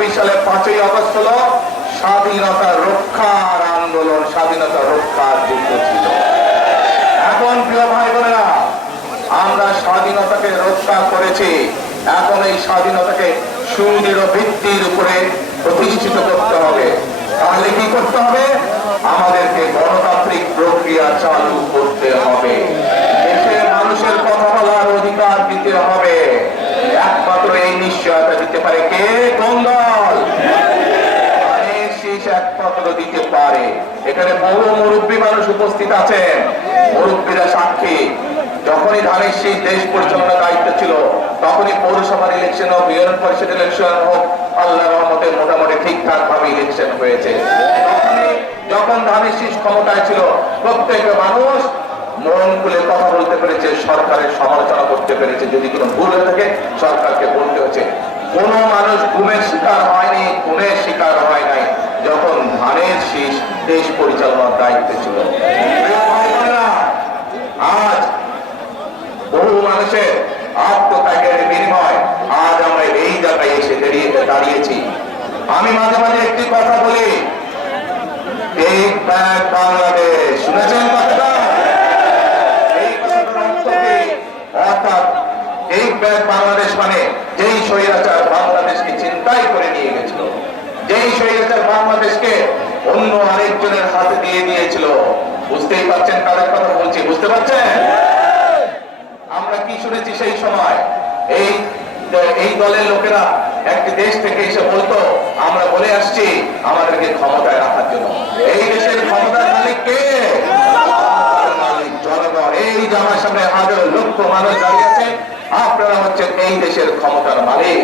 চব্বিশ সালে পাঁচই আগস্ট হলো স্বাধীনতা রক্ষার আন্দোলন, স্বাধীনতা রক্ষার যুদ্ধ ছিল। এখন প্রিয় ভাই বোনেরা আমরা স্বাধীনতাকে রক্ষা করেছি। এখন এই স্বাধীনতাকে সুদৃঢ় ভিত্তির উপরে প্রতিষ্ঠিত করতে হবে। তাহলে কি করতে হবে? আমাদেরকে গণতান্ত্রিক প্রক্রিয়া চালু করতে হবে দেশের মানুষের কথা বলার অধিকার দিতে হবে একমাত্র এই নিশ্চয়তা দিতে পারে কে কোন দল ধানের শীষ একমাত্র দিতে পারে এখানে বহু মুরব্বী মানুষ উপস্থিত আছেন। মুরব্বীরা সাক্ষী। যখনই ধানের শীষ দেশ পরিচালনার দায়িত্ব ছিল, তখনই পৌরসভার ইলেকশন হোক ইউনিয়ন পরিষদ ইলেকশন হোক, আল্লাহ রহমতে মোটামুটি ঠিকঠাক ভাবে ইলেকশন হয়েছে। যখন ধানের শীষ ক্ষমতায় ছিল প্রত্যেক মানুষ মন খুলে কথা বলতে পেরেছে, সরকারের সমালোচনা করতে পেরেছে। যদি কোনো ভুল হয়ে থাকে, সরকারকে বলতে হচ্ছে। কোন মানুষ ঘুমের শিকার হয়নি খুনের শিকার হয় নাই। যখন ধানের শীষ দেশ পরিচালনার দায়িত্বে ছিল। আজ বহু মানুষের আত্মত্যাগের বিনিময় আজ আমরা এই জায়গায় এসে দাঁড়িয়ে দাঁড়িয়েছি। আমি মাঝে মাঝে একটি কথা বলি। টেক বাংলাদেশ, শুনেছেন বাংলাদেশ মানে যেই স্বৈরাচার বাংলাদেশকে চিন্তাই করে নিয়ে গেছিল, যেই স্বৈরাচার বাংলাদেশকে অন্য আরেকজনের হাতে দিয়ে দিয়েছিল। বুঝতেই পারছেন কাদের কথা বলছি, বুঝতে পারছেন? আমরা কি শুনেছি সেই সময়? এই এই দলের লোকেরা একটি দেশ থেকে এসে বলতো, আমরা বলে আসছি আমাদেরকে ক্ষমতায় রাখার জন্য। এই দেশের ক্ষমতার মালিক কে? মালিক, জনগণ। এই যে আমার সামনে হাজার লক্ষ মানুষ দাঁড়িয়ে আছে, আপনারা হচ্ছেন এই দেশের ক্ষমতার মালিক।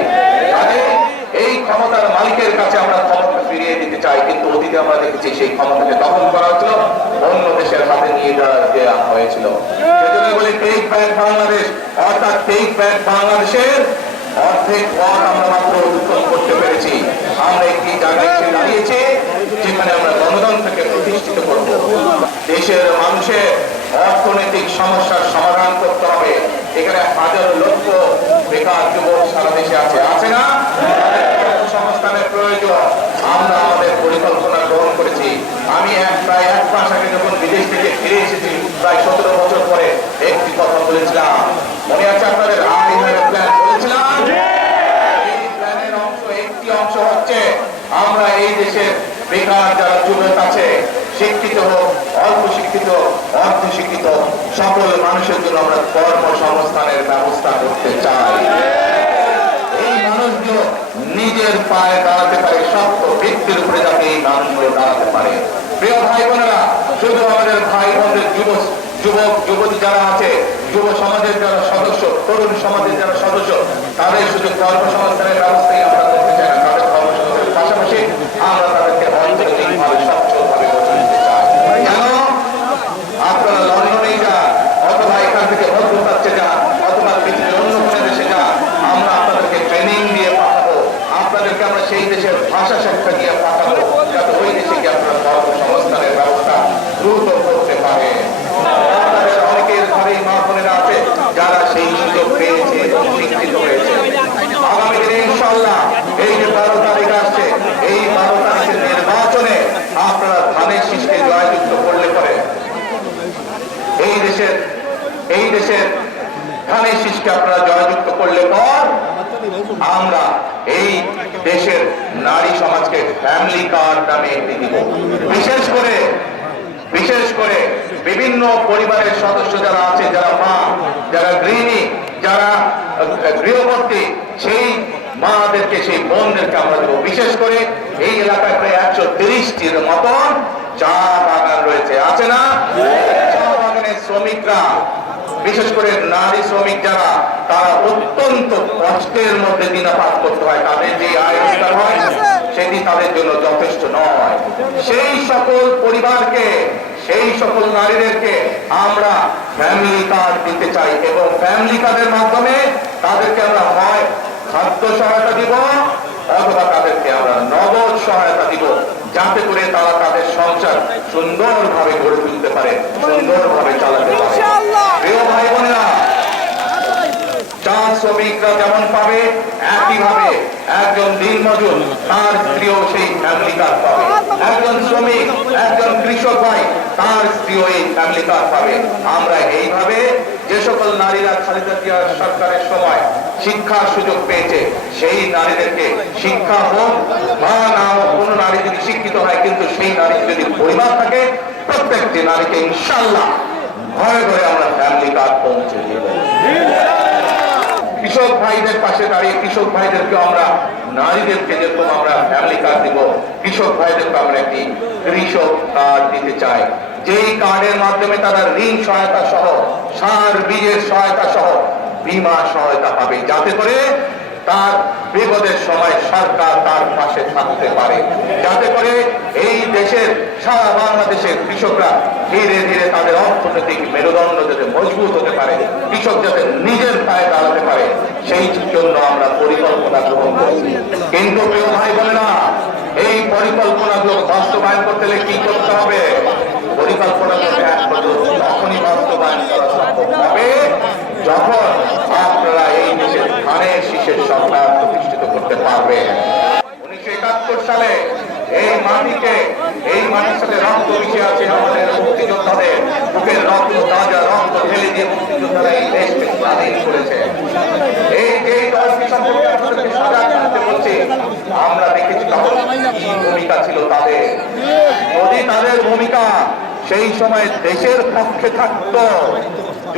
এই ক্ষমতার মালিকের কাছে আমরা ক্ষমতা ফিরিয়ে দিতে চাই, কিন্তু অতীতে আমরা দেখেছি সেই ক্ষমতাকে দখল করা হচ্ছিল, অন্য দেশের হাতে নিয়ে দেওয়া হয়েছিল। বাংলাদেশ অর্থাৎ বাংলাদেশের অর্ধেক পথ আমরা মাত্র অতিক্রম করতে পেরেছি। আমরা একটি জায়গায় দাঁড়িয়েছি, যেখানে আমরা গণতন্ত্রকে প্রতিষ্ঠিত করব। দেশের মানুষের অর্থনৈতিক সমস্যার সমাধান করতে হবে। এখানে হাজার লক্ষ বেকার যুবক সারা দেশে আছে। আছে না? তাদের সংস্থানের প্রয়োজন। আমরা আমাদের পরিকল্পনা গ্রহণ করেছি আমি এক প্রায় এক মাস আগে যখন বিদেশ থেকে ফিরে এসেছি প্রায় সতেরো বছর পরে একটি কথা বলেছিলাম মনে আছে আপনাদের আই প্ল্যান বলেছিলাম এই প্ল্যানের অংশ একটি অংশ হচ্ছে আমরা এই দেশের বেকার যারা যুবক আছে শিক্ষিত হোক অল্প শিক্ষিত অর্ধ শিক্ষিত সকল মানুষের জন্য আমরা কর্মসংস্থানের ব্যবস্থা করতে চাই। এই মানুষগুলো নিজের পায়ে দাঁড়াতে পারে, শক্ত ভিত্তির উপরে যাতে এই মানুষগুলো দাঁড়াতে পারে। প্রিয় ভাই বোনেরা, শুধু আমাদের ভাই বোনদের যুব, যুবক, যুবতী যারা আছে, যুব সমাজের যারা সদস্য, তরুণ সমাজের যারা সদস্য, তাদের শুধু কর্মসংস্থানের ব্যবস্থাই আমরা করতে চাই না, তাদের কর্মসংস্থানের পাশাপাশি আমরা তাদেরকে অর্থনৈতিকভাবে সচ্ছলভাবে গড়ে তুলতে চাই কেন আপনারা লন্ডনে যান অথবা এখান থেকে মধ্যপ্রাচ্যে যান অথবা পৃথিবীর অন্য কোনো দেশে যান আমরা আপনাদেরকে ট্রেনিং দিয়ে পাঠাবো আপনাদেরকে আমরা সেই দেশের ভাষা শিক্ষা দিয়ে পাঠাবো যাতে ওই দেশে গিয়ে আপনারা কর্মসংস্থানের ব্যবস্থা দ্রুত করতে পারে আপনাদের অনেকের ঘরেই মা বোনেরা আছে যারা সেই সুযোগ পেয়েছে এবং শিক্ষিত হয়েছে আগামী দিনে ইনশাল্লাহ এই যে বারো তারিখ আসছে এই বারো তারিখের নির্বাচনে আপনারা ধানের শীষকে জয়যুক্ত করলে পরে এই দেশের এই দেশের ধানের শীষকে আপনারা জয়যুক্ত করলে পর আমরা এই দেশের নারী সমাজকে ফ্যামিলি কার্ড নামে দিব। বিশেষ করে বিশেষ করে বিভিন্ন পরিবারের সদস্য যারা আছে, যারা মা, যারা গৃহিণী, যারা গৃহবর্তী, সেই মাদেরকে সেই বোনদেরকে আমরা দেবো। বিশেষ করে এই এলাকায় প্রায় একশো তিরিশটির মতন চা বাগান রয়েছে। আছে না? চা বাগানের শ্রমিকরা, বিশেষ করে নারী শ্রমিক যারা, তারা অত্যন্ত কষ্টের মধ্যে দিনাপাত করতে হয়। তাদের যে আয় রোজগার হয়, সেটি তাদের জন্য যথেষ্ট নয়। সেই সকল পরিবারকে, সেই সকল নারীদেরকে আমরা ফ্যামিলি কার্ড দিতে চাই এবং ফ্যামিলি কার্ডের মাধ্যমে তাদেরকে আমরা হয় খাদ্য সহায়তা দিব অথবা তাদেরকে আমরা নগদ সহায়তা দিব যাতে করে তারা তাদের সংসার সুন্দরভাবে গড়ে তুলতে পারে সুন্দরভাবে চালাতে পারে। প্রিয় ভাই বোনেরা চা শ্রমিকরা যেমন পাবে একইভাবে একজন দিনমজুর তার স্ত্রীও সেই ফ্যামিলি কার্ড পাবে। একজন শ্রমিক একজন কৃষক ভাই তার স্ত্রীও এই কার্ড পাবে। আমরা এইভাবে যে সকল নারীরা খালেদা জিয়া সরকারের সময় শিক্ষার সুযোগ পেয়েছে, সেই নারীদেরকে শিক্ষা হোক বা না হোক, কোনো নারী যদি শিক্ষিত হয়, কিন্তু সেই নারী যদি পরিবার থাকে, প্রত্যেকটি নারীকে ইনশাল্লাহ ঘরে ঘরে আমরা ফ্যামিলি কার্ড পৌঁছে দিয়ে দেবো। কৃষক ভাইদের পাশে দাঁড়িয়ে কৃষক ভাইদেরকে আমরা নারীদেরকে যেরকম আমরা ফ্যামিলি কার্ড দিব, কৃষক ভাইদেরকে আমরা একটি কৃষক কার্ড দিতে চাই। যেই কার্ডের মাধ্যমে তারা ঋণ সহায়তা সহ, সার বীজের সহায়তা সহ, বিমা সহায়তা পাবে। যাতে করে তার বিপদের সময় সরকার তার পাশে থাকতে পারে। যাতে করে এই দেশের সারা বাংলাদেশের কৃষকরা ধীরে ধীরে তাদের অর্থনৈতিক মেরুদণ্ড যাতে মজবুত হতে পারে, কৃষক যাতে নিজের পায়ে দাঁড়াতে পারে, সেই জন্য আমরা পরিকল্পনা গ্রহণ করছি। কিন্তু কেউ ভাই বলে না এই পরিকল্পনাগুলো বাস্তবায়ন করতে হলে কি করতে হবে? পরিকল্পনা তখনই বাস্তবায়ন করা সম্ভব হবে। যখন ধানের শীষের সরকার প্রতিষ্ঠিত করতে পারবেন উনিশশো একাত্তর সালে এই মাটিকে এই মাটির সাথে রক্ত মিশে আছে আমাদের মুক্তিযোদ্ধাদের। বুকের রক্ত, তাজা রক্ত ঢেলে দিয়ে মুক্তিযোদ্ধারা এই দেশকে স্বাধীন করেছে। এই যে আমরা দেখেছি কি ভূমিকা ছিল তাদের। যদি তাদের ভূমিকা সেই সময় দেশের পক্ষে থাকতো,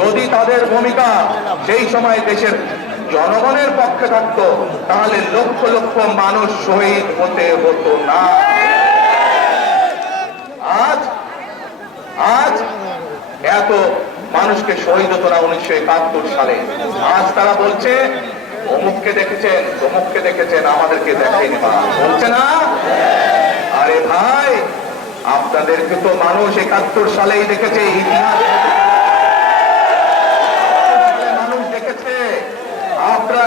যদি তাদের ভূমিকা সেই সময় দেশের জনগণের পক্ষে থাকতো, তাহলে লক্ষ লক্ষ মানুষ শহীদ হতে হতো না। আজ আজ এত মানুষকে শহীদ হতো না উনিশশো একাত্তর সালে। আজ তারা বলছে, অমুককে দেখেছেন অমুককে দেখেছেন, আমাদেরকে দেখেনি বলছে না? আরে ভাই, আপনাদেরকে তো মানুষ একাত্তর সালেই দেখেছে, ইতিহাস সালে মানুষ দেখেছে আপনারা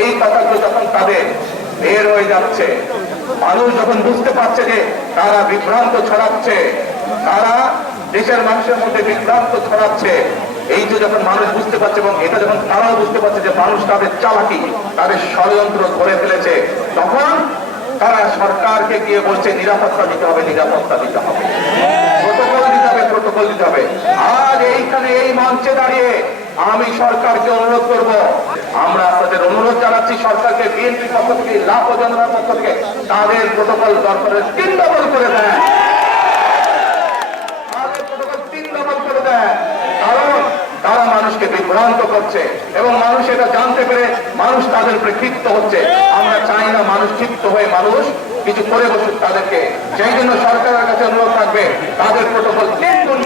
এই কথাগুলো যখন তাদের বের হয়ে যাচ্ছে, মানুষ যখন বুঝতে পারছে যে তারা বিভ্রান্ত ছড়াচ্ছে, তারা দেশের মানুষের মধ্যে বিভ্রান্ত ছড়াচ্ছে, এই যে যখন মানুষ বুঝতে পারছে এবং এটা যখন তারাও বুঝতে পারছে যে মানুষ তাদের চালাকি, তাদের ষড়যন্ত্র করে ফেলেছে, তখন তারা সরকারকে গিয়ে বলছে, নিরাপত্তা দিতে হবে, নিরাপত্তা দিতে হবে। প্রোটোকল দিতে হবে, প্রোটোকল দিতে হবে। আজ এইখানে এই মঞ্চে দাঁড়িয়ে আমি সরকারকে অনুরোধ করব আমরা আপনাদের অনুরোধ জানাচ্ছি সরকারকে, বিএনপির পক্ষ থেকে লাভ জনতার পক্ষ থেকে তাদের প্রোটোকল দরকারের তিন ডবল করে দেয় তারা মানুষকে বিভ্রান্ত করছে এবং মানুষ এটা জানতে পেরে মানুষ তাদের উপরে ক্ষিপ্ত হচ্ছে। আমরা চাই না মানুষ ক্ষিপ্ত হয়ে মানুষ কিছু করে বসুক তাদেরকে। সেই জন্য সরকারের কাছে অনুরোধ থাকবে, তাদের প্রোটোকল তিন গুণ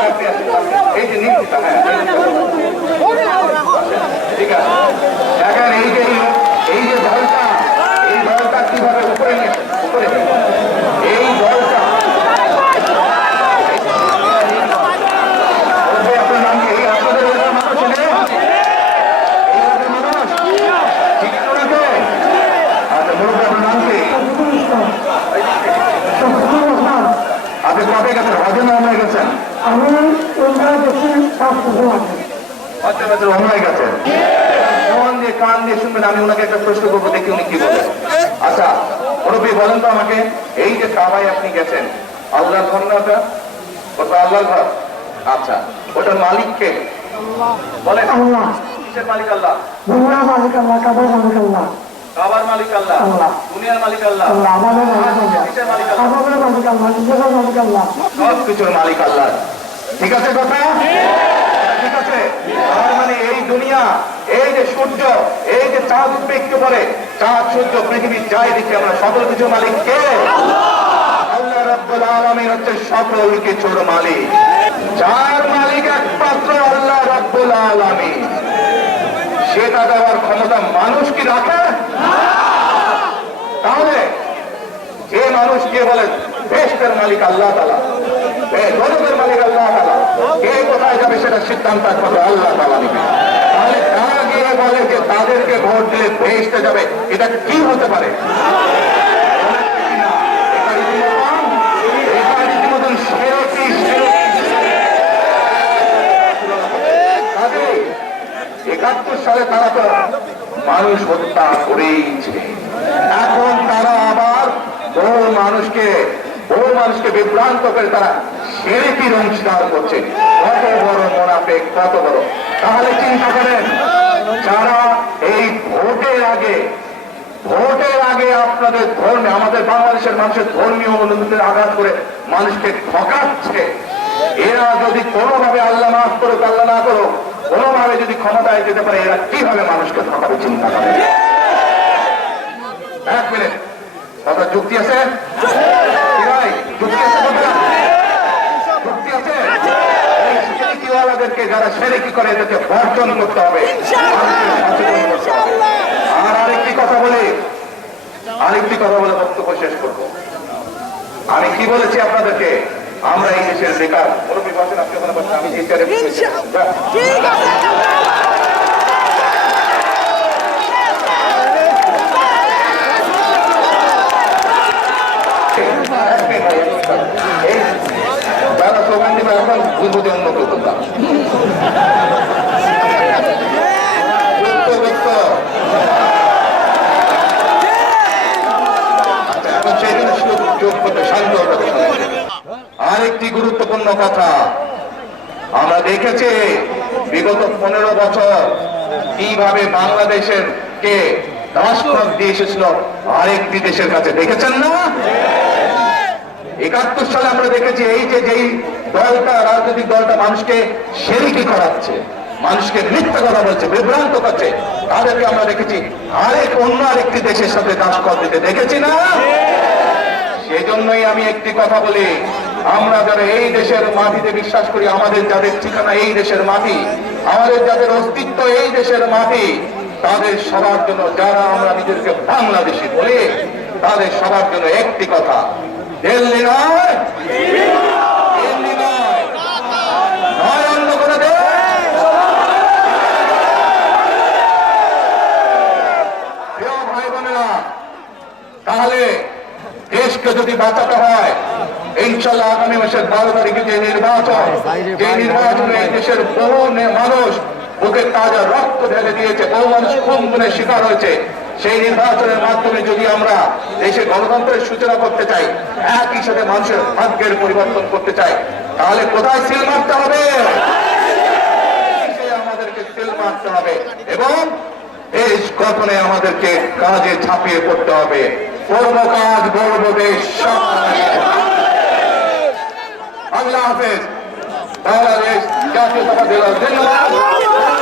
এই যে হ্যাঁ ঠিক এই যে এই যে দলটা এই দলটা কীভাবে উপরে উপরে এই দলটা বলবে আপনার নাম কি? এই আপনাদের এলাকার মানুষ এনে? এই এলাকার মানুষ? ঠিক তো নাকি? আচ্ছা, মুরব্বী, আপনার নাম কি? আপনি কবে গেছেন হজে না হয়ে গেছেন আমি ওইখানে দেখি পাঁচ বছর আছে হজে বছর হয়ে গেছেন মন দিয়ে কান দিয়ে শুনবেন আমি ওনাকে একটা প্রশ্ন করব দেখি উনি কি বলেন আচ্ছা মুরব্বী বলেন তো আমাকে এই যে কাবায় আপনি গেছেন আল্লাহর ঘর না ওটা? ওটা আল্লাহর ঘর। আচ্ছা ওটার মালিক কে? বলেন। আল্লাহ। কিসের মালিক আল্লাহ? দুনিয়া মালিক আল্লাহ কাবার মালিক আল্লাহ। কাবার মালিক আল্লাহ? আল্লাহ। দুনিয়ার মালিক আল্লাহ? আল্লাহ আমাদের মালিক আল্লাহ। কিসের মালিক আল্লাহ? আমাদের মালিক আল্লাহ নিজের মালিক আল্লাহ। সব কিছুর মালিক আল্লাহ। ঠিক আছে কথা ঠিক আছে তার মানে এই দুনিয়া এই যে সূর্য এই যে চাঁদ একটু পরে চাঁদ সূর্য পৃথিবী যাই দেখি আমরা, সকল কিছু মালিক কে? আল্লাহ রাব্বুল আলামিন হচ্ছে সকল কিছুর মালিক। মানুষ যে মানুষ কে বলে দেশের মালিক আল্লাহ গরিবের মালিক আল্লাহ কে কোথায় যাবে সেটা সিদ্ধান্ত আল্লাহ তালা তাহলে গিয়ে বলে যে তাদেরকে ভোট দিলে ভেসতে যাবে, এটা কি হতে পারে? একাত্তর সালে তারা তো মানুষ হত্যা করেইছে এখন তারা আবার বহু মানুষকে বহু মানুষকে বিভ্রান্ত করে তারা সেরেকির অংশীদার করছে। কত বড় মোনাফে কত বড়। তাহলে চিন্তা করেন যারা এই ভোটের আগে ভোটের আগে আপনাদের ধর্মে আমাদের বাংলাদেশের মানুষের ধর্মীয় অনুভূতির আঘাত করে মানুষকে ঠকাচ্ছে। এরা যদি কোনোভাবে আল্লাহ মাফ করুক আল্লাহ না করুক কোনোভাবে যদি ক্ষমতায় যেতে পারে এরা কীভাবে মানুষকে ঠকাবে চিন্তা করে এক মিনিট। কথা যুক্তি আছে? যুক্তি আছে কথা যুক্তি আছে এই সেরেকিওয়ালাদেরকে যারা শেরিক করে এদেরকে বর্জন করতে হবে। আর আরেকটি কথা বলি আরেকটি কথা বলে বক্তব্য শেষ করব। আমি কি বলেছি আপনাদেরকে? আমরা এই দেশের বেকার বসেন আপনি আমি এই চেয়ারে বসে আছি। যা। ঠিক আছে এই যারা স্লোগান দিবে এখন বুঝবুঝে অন্য কেউ করতাম আচ্ছা, এখন সেই জন্য সুযোগ আরেকটি গুরুত্বপূর্ণ কথা। আমরা দেখেছি বিগত পনেরো বছর কীভাবে বাংলাদেশের কে রাষ্ট্র দিয়ে এসেছিল আরেকটি দেশের কাছে। দেখেছেন না? একাত্তর সালে আমরা দেখেছি এই যে যেই দলটা, রাজনৈতিক দলটা মানুষকে সেরিকি করাচ্ছে, মানুষকে মিথ্যা কথা বলছে, বিভ্রান্ত করছে। তাদেরকে আমরা দেখেছি আরেক, অন্য আরেকটি দেশের সাথে দাস দিতে দেখেছি না? সেই জন্যই আমি একটি কথা বলি, আমরা যারা এই দেশের মাটিতে বিশ্বাস করি, আমাদের যাদের ঠিকানা এই দেশের মাটি, আমাদের যাদের অস্তিত্ব এই দেশের মাটি, তাদের সবার জন্য যারা আমরা নিজেদেরকে বাংলাদেশি বলি, তাদের সবার জন্য একটি কথা, দিল্লি নয় দিল্লি নয় নয় অন্য কোনো দেশ প্রিয় ভাই বোনেরা তাহলে দেশকে যদি বাঁচাতে হয়। ইনশাল্লাহ আগামী মাসের বারো তারিখে যে নির্বাচন, যে নির্বাচনে এই দেশের বহু মানুষ বুকের তাজা রক্ত ঢেলে দিয়েছে, বহু মানুষ খুন গুণের শিকার হয়েছে। সেই নির্বাচনের মাধ্যমে যদি আমরা দেশে গণতন্ত্রের সূচনা করতে চাই, একই সাথে মানুষের ভাগ্যের পরিবর্তন করতে চাই, তাহলে কোথায় সিল মারতে হবে? আমাদেরকে সিল মারতে হবে এবং দেশ গঠনে আমাদেরকে কাজে ছাপিয়ে পড়তে হবে। করব কাজ গর্ব দেশ আল্লাহ হাফেজ। বাংলাদেশ জাতীয়তাবাদী দল। জিন্দাবাদ